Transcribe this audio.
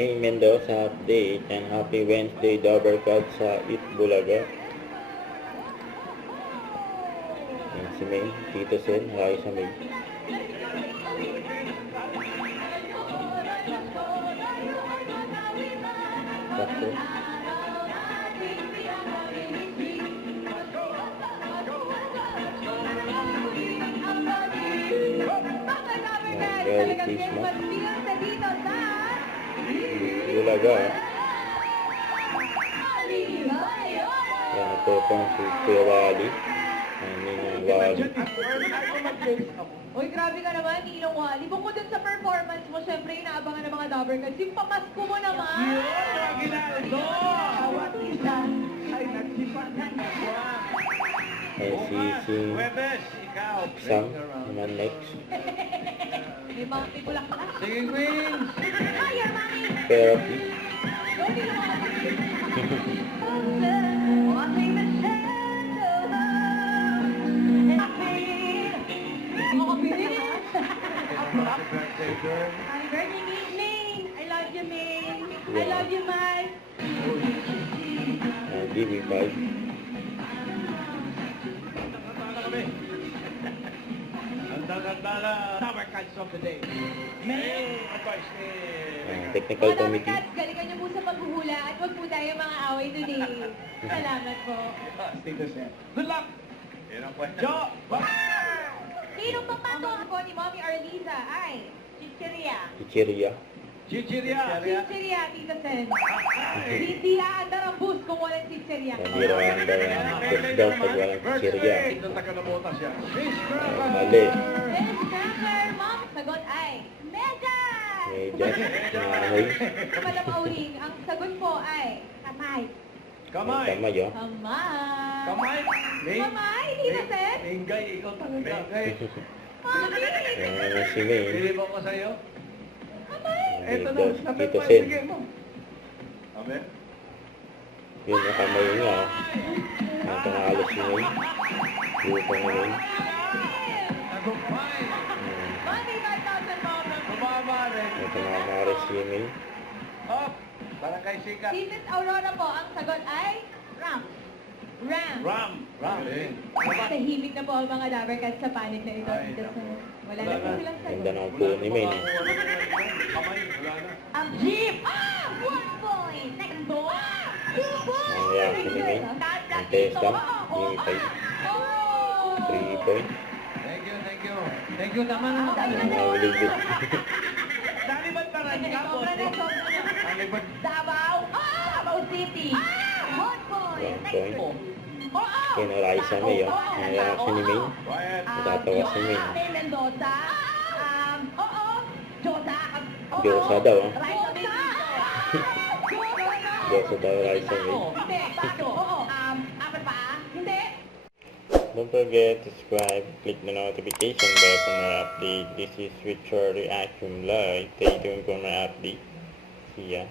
May Mendoza update and happy Wednesday Dobercat sa Itbulaga. Yan si May, Tito Sen, hi sa May. Sakto. Merry Christmas. Bulaga. Yan, ito pong si Kuya Wally. Ninong Wally. Uy, grabe ka naman, Ninong Wally. Bukod dun sa performance mo, syempre inaabangan ng mga Dobercats. Yung pamasko mo naman. Bawat isa ay nagsipanan na siya. Ay, si Sam naman next. May mga pibulak-bulak. Sige, Queens! Hi, your mommy! Therapy. Hindi naman Watching the shadow. Happy birthday, girl. Happy birthday, Maine! I love you, Maine! I love you, Mike! DB5. Handa na Dobercats of the day. May advice ni... Technical Mga committee. Dobercats, galingan niyo po sa paghuhula at huwag po tayo mga away today. Salamat po. Tito Sen. Good luck! Joe! Sinong papato po ni Mommy Arliza? Ay, Chicheria. Chicheria. Chichiria! Chicheria, Tita Sen. Hindi aandar ang bus kung walang chicheria. Nandira ang first down pag walang chicheria. Ito taga-nabotas yan. Fish Mali. Miss Cracker, Mom, sagot ay Mega! May just nanay. Madam Auring, ang sagot po ay kamay. Kamay! Kamay, oh. Kamay. Kamay! Kamay, Tita Sen. Mingay, ikaw talaga. Mami. Yan naman si May. Bili mo ko sa'yo? Kamay. Ito na, Tito Sen. sige mo. Amen? Yun yung kamay niya, oh. Ang pangalos si May. Lupa ni May. Nagumpay! Mami, 5,000 dollars. Bumaba rin. Ito mga maris si May. Up! Barangay Sikat. Mrs. Aurora po, ang sagot ay Ram. Ram. Ram! Ram! Tahimik na po ang mga Dobercats sa panig na ito. Ay, Tita Sen. Wala na Wala po na. silang sagot. Ganda ng po ni May, no? Kamay, wala na. Ang jeep! Ah! 1 point! Next door! 2 points! Ang reaction ni May. Ang testa. DB5. 3 point. Thank you, thank you. Thank you, tama na. Nahulibit. Daliban pa rin ka, Sobra na, sobra na. Daliban. Davao! Ah! Davao City! Ah! 1 point! 1 point. Oo! Kinaray sa May, oh. Ang reaction ni May. Quiet. Natatawa si May. Mendoza. Oo. Josa. Oo. Diyosa daw, oh. Right sa Josa. Diyosa daw, ray sa May. Hindi. Bakit? Oo. Apat pa? Hindi. Don't forget to subscribe, click the notification bell for more update. This is Richard Reaction Live. Stay tuned for my update. See ya.